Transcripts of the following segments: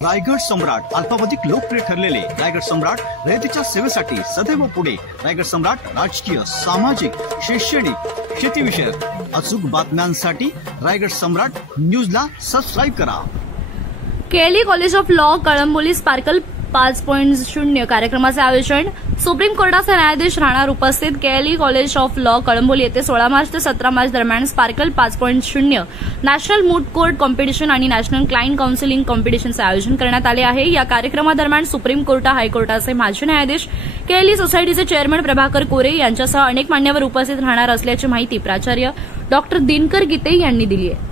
रायगड सम्राट अल्पावधीत लोकप्रिय ठरलेले रायगड सम्राट रयतेच्या सेवेसाठी सदैव पुढे। रायगड सम्राट राजकीय, सामाजिक, शैक्षणिक, शेतीविषयक अचूक बातम्यांसाठी रायगड सम्राट न्यूजला सबस्क्राइब करा। KLE college of law Kalamboli sparkle 5.0 कार्यक्रमाचे आयोजन। सुप्रीम कोर्टाचे न्यायाधीश राहणार उपस्थित। KLE college of law Kalamboli येथे 16 मार्च ते 17 मार्च दरम्यान sparkle 5.0 national moot court competition आणि नॅशनल क्लायंट काउन्सिलिंग कॉम्पिटिशनचे आयोजन करण्यात आले आहे। या कार्यक्रमादरम्यान सुप्रीम कोर्ट, हायकोर्टाचे माजी न्यायाधीश, केएलई सोसायटीचे चेअरमन प्रभाकर कोरे यांच्यासह अनेक मान्यवर उपस्थित राहणार असल्याची माहिती प्राचार्य डॉक्टर दिनकर गीते यांनी दिली आहे।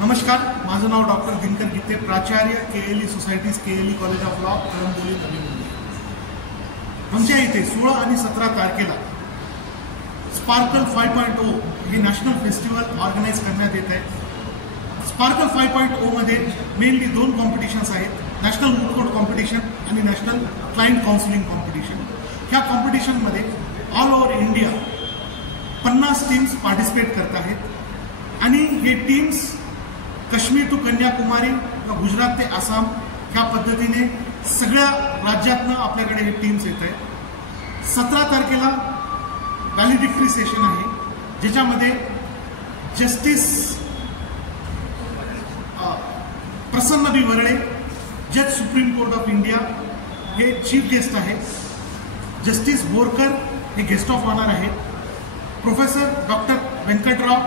नमस्कार, माझं नाव डॉक्टर दिनकर गीते, प्राचार्य KLE societies, KLE college of law Kalamboli Navi Mumbai. आमच्या इथे 16 आणि 17 तारखेला स्पार्कल 5.0 हे नॅशनल फेस्टिवल ऑर्गनाईज करण्यात येत आहे। स्पार्कल 5.0 मध्ये मेनली 2 कॉम्पिटिशन्स आहेत, नॅशनल मूट कोर्ट कॉम्पिटिशन आणि नॅशनल क्लायंट काउन्सिलिंग कॉम्पिटिशन। ह्या कॉम्पिटिशनमध्ये all over India 50 teams participate करत आहेत आणि हे टीम्स काश्मीर टू कन्याकुमारी, गुजरात ते आसाम ह्या पद्धतीने सगळ्या राज्यातनं आपल्याकडे हे टीम्स येत आहेत। 17 तारखेला व्हॅलिडिक्टरी सेशन आहे, ज्याच्यामध्ये जस्टिस प्रसन्न बी वरळे, जज सुप्रीम कोर्ट ऑफ इंडिया हे चीफ गेस्ट आहेत। जस्टिस बोरकर हे गेस्ट ऑफ ऑनर आहेत। Professor doctor Venkatarao,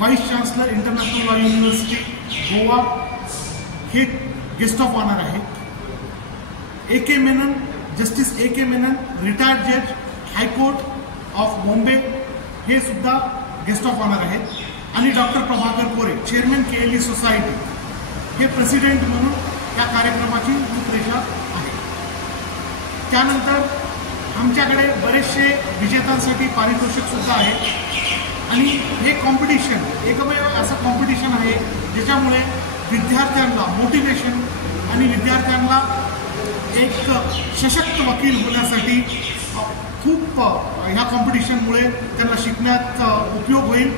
vice chancellor international law university Goa हे गेस्ट ऑफ ऑनर आहेत। A K. Menon, justice A K. Menon, retired जज, हायकोर्ट ऑफ बॉम्बे हे सुद्धा गेस्ट ऑफ ऑनर आहेत आणि doctor Prabhakar Kore, chairman KLE society हे प्रेसिडेंट म्हणून या कार्यक्रमाची रूपरेषा आहे। त्यानंतर आमच्याकडे बरेचसे विजेत्यांसाठी पारितोषिक सुद्धा आहे आणि हे कॉम्पिटिशन एकमेव असं कॉम्पिटिशन आहे ज्याच्यामुळे विद्यार्थ्यांना मोटिवेशन आणि विद्यार्थ्यांना एक सशक्त वकील होण्यासाठी खूप ह्या कॉम्पिटिशनमुळे त्यांना शिकण्यात उपयोग होईल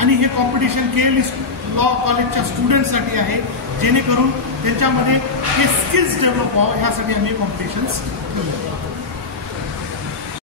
आणि हे कॉम्पिटिशन केएलई लॉ कॉलेजच्या स्टुडंटसाठी आहे, जेणेकरून त्यांच्यामध्ये हे स्किल्स डेव्हलप व्हावं ह्यासाठी आम्ही कॉम्पिटिशन्स ठेवले।